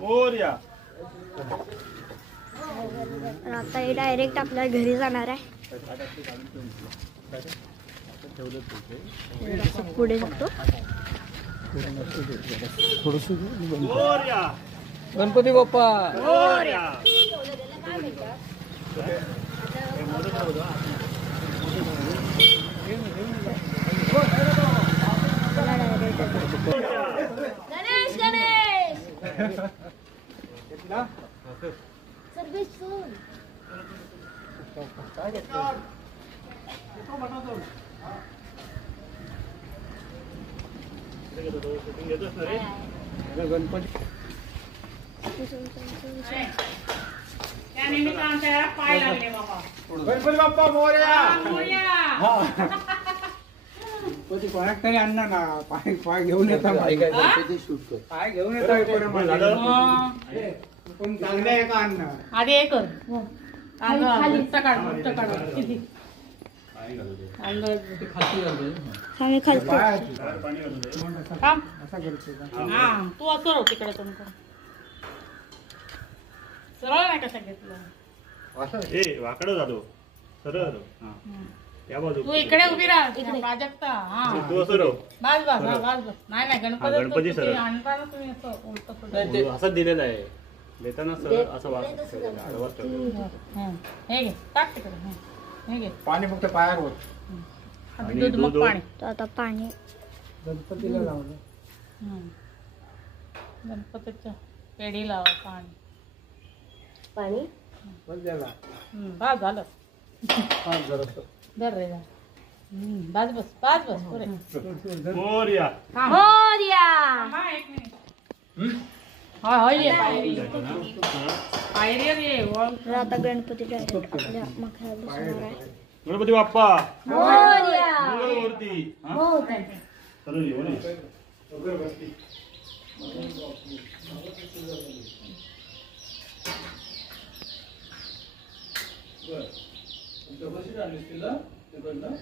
मोरया. आता हे डायरेक्ट आपल्या घरी जाणार आहे. पुढे जातो. गणपती बाप्पा. गणेश गणेश सर्विस सून. गणपती पाय लागले बाबा. गणपती बाप्पा मोरया. गणपती पायात तरी आणणार ना. पाय पाय घेऊन येतात. पाय घेऊन येतात. पण चांगल्या आहे का अन्न. आधी एक खाली सकाळ किती आम्ही खालतो. काम असा करतो का. हा तू असं राहू तिकडे तुम्ही सरळ नाही कसा घेतलं. ए वाकडं जातो सरळ. या बाजू तू इकडे उभी राहा प्राजक्ता. हा तू असं राहू. बस बस हा बस बस. नाही नाही गणपती सरळ. आणताना तुम्ही असं उलट असं दिलेलं आहे. देताना सरळ असं हे घे टाक तिकडे. हे घे पाणी फक्त पायावर होत. दूध मग पाणी. तर आता पाणी गणपतीला लावलं. गणपतीच्या पेढी लावा पाणी. बस झाला. बस झालं. धर रे बस बस बस बस पुरे. मोरया. मोरया. एक मिनिट. पायरी रे. तर आता गणपती डायरेक्ट आपल्या मखाला बसणार आहे. गणपती बाप्पा मोरया. मंगळमूर्ती. सरळ येऊ नये. बरोबर नाही.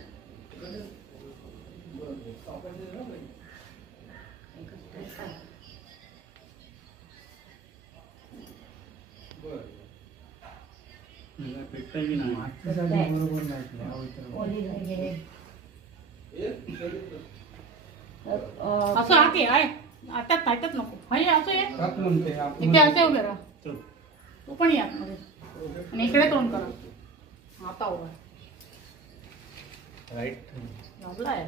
असं हाती आहे आता ताटत नको. हे असं ये म्हणते इथे असे उभे राहा. तू पण या आणि इकडे तोंड करा. आता उभा राईट. लागलाय.